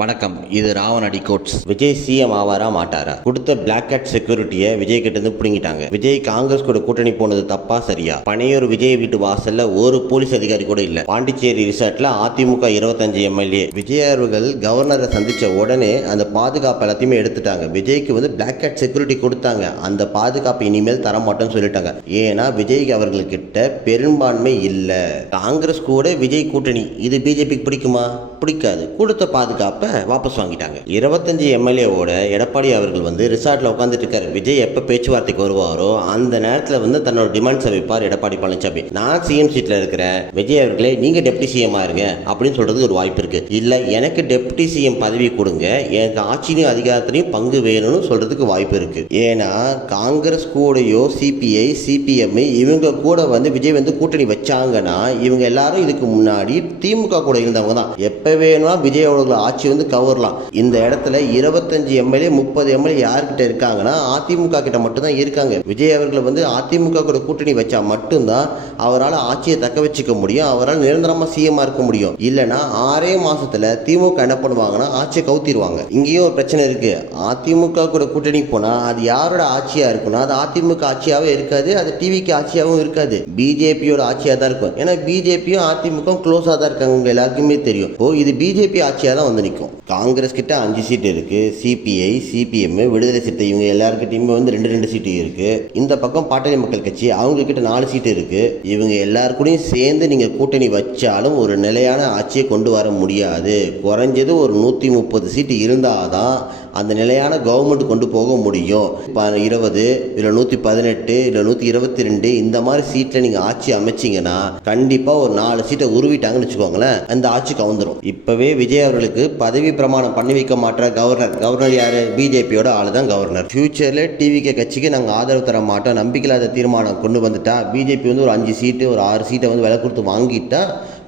வணக்கம். இது ராவன் அடி கோட்ஸ். விஜய் சிஎம் ஆவாரா மாட்டாரா? கொடுத்த பிளாக் கேட் செக்யூரிட்டியை விஜய் கிட்ட இருந்து பிடுங்கிட்டாங்க. விஜய் காங்கிரஸ் கூட கூட்டணி போனது தப்பா சரியா? பனையூர் விஜய் வீட்டு வாசல்ல ஒரு போலீஸ் அதிகாரி கூட இல்ல. பாண்டிச்சேரி ரிசார்ட்ல அதிமுக 25 எம்எல்ஏ. விஜய் அவர்கள் கவர்னரை சந்திச்ச உடனே அந்த பாதுகாப்பு எல்லாத்தையுமே எடுத்துட்டாங்க. விஜய்க்கு பிளாக் கேட் செக்யூரிட்டி கொடுத்தாங்க. அந்த பாதுகாப்பு இனிமேல் தரமாட்டோம்னு சொல்லிட்டாங்க. ஏன்னா விஜய் அவர்கள்கிட்ட பெரும்பான்மை இல்ல. காங்கிரஸ் கூட விஜய் கூட்டணி இது பிஜேபிக்கு பிடிக்குமா? பிடிக்காது. கொடுத்த பாதுகாப்பு வாபஸ் வாங்கிட்டாங்க. 25 எம்எல்ஏவோட எடப்பாடி அவர்கள் ரிசார்ட்ல உட்காந்துட்டு இருக்காரு. விஜய் எப்ப பேச்சுவார்த்தைக்கு வருவாரோ அந்த நேரத்தில் தன்னோட டிமாண்ட்ஸை வைப்பார் எடப்பாடி பழனிசாமி. நான் சிஎம் சீட்ல இருக்கிறேன், விஜய் அவர்களே நீங்க டெப்டி சிஎம் இருங்க அப்படின்னு சொல்றதுக்கு ஒரு வாய்ப்பு இருக்கு. இல்ல எனக்கு டெப்டி சிஎம் பதவி கொடுங்க, எனக்கு ஆட்சியிலும் அதிகாரத்திலையும் பங்கு வேணும்னு சொல்றதுக்கு வாய்ப்பு இருக்கு. ஏன்னா காங்கிரஸ் கூடயோ சிபிஐ சிபிஎம் இவங்க கூட விஜய் கூட்டணி வச்சாங்கன்னா இவங்க எல்லாரும் இதுக்கு முன்னாடி திமுக கூட இருந்தவங்க தான். எப்ப வேணும்னா விஜய் அவர்கள் ஆட்சி கவரலாம். இந்த இடத்துல 25 எம்எல்ஏ 30 எம்எல்ஏ யார்கிட்ட இருக்காங்கன்னா அதிமுக கிட்ட மட்டும் தான் இருக்காங்க. விஜய் அவர்கள் அதிமுக கூட கூட்டணி வச்சா மட்டும்தான் அவரால் ஆட்சியை தக்க வச்சுக்க முடியும். அவரால் நிரந்தரமா சிஎம் இருக்க முடியும். இல்லைன்னா 6 மாசத்துல திமுக என்ன பண்ணுவாங்கன்னா ஆட்சியை கவுத்திடுவாங்க. இங்கேயும் ஒரு பிரச்சனை இருக்கு. அதிமுக கூட கூட்டணி போனா அது யாரோட ஆட்சியா இருக்குன்னா அது அதிமுக ஆட்சியாவே இருக்காது, அது டிவிக்கு ஆட்சியாகவும் இருக்காது, பிஜேபியோட ஆட்சியா தான் இருக்கும். ஏன்னா பிஜேபியும் அதிமுக க்ளோஸா தான் இருக்காங்க. உங்க எல்லாருக்குமே தெரியும். இது பிஜேபி ஆட்சியா தான் நிற்கும். காங்கிரஸ் கிட்ட 5 சீட் இருக்கு. சிபிஐ சிபிஎம் விடுதலை சிறுத்தை இவங்க எல்லாருக்கிட்டையுமே 2 சீட்டு இருக்கு. இந்த பக்கம் பாட்டாளி மக்கள் கட்சி அவங்க கிட்ட 4 சீட்டு இருக்கு. இவங்க எல்லாருக்கூடையும் சேர்ந்து நீங்க கூட்டணி வச்சாலும் ஒரு நிலையான ஆட்சியை கொண்டு வர முடியாது. குறைஞ்சது ஒரு 130 சீட்டு இருந்தாதான் அந்த நிலையான கவர்மெண்ட் கொண்டு போக முடியும். 20 இல்லை 118 இல்லை 122 இந்த மாதிரி சீட்டில் நீங்கள் ஆட்சி அமைச்சிங்கன்னா கண்டிப்பாக ஒரு 4 சீட்டை உருவிட்டாங்கன்னு வச்சுக்கோங்களேன், அந்த ஆட்சி கவுந்துரும். இப்போவே விஜய் அவர்களுக்கு பதவி பிரமாணம் பண்ணி வைக்க மாட்டார் கவர்னர் யாரு? பிஜேபியோட ஆளு தான் கவர்னர். ஃபியூச்சரில் டிவிகே கட்சிக்கு நாங்கள் ஆதரவு தர மாட்டோம், நம்பிக்கையில்லாத தீர்மானம் கொண்டு வந்துட்டா பிஜேபி ஒரு 5 சீட்டு ஒரு 6 சீட்டை விலை கொடுத்து வாங்கிட்டா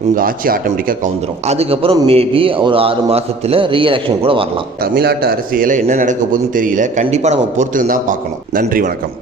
உங்கள் ஆட்சி ஆட்டோமேட்டிக்காக கவுந்துரும். அதுக்கப்புறம் மேபி ஒரு 6 மாதத்தில் ரீஎலெக்ஷன் கூட வரலாம். தமிழ்நாட்டு அரசியலில் என்ன நடக்க போகுதுன்னு தெரியல. கண்டிப்பாக நம்ம பொறுத்து தான் பார்க்கணும். நன்றி, வணக்கம்.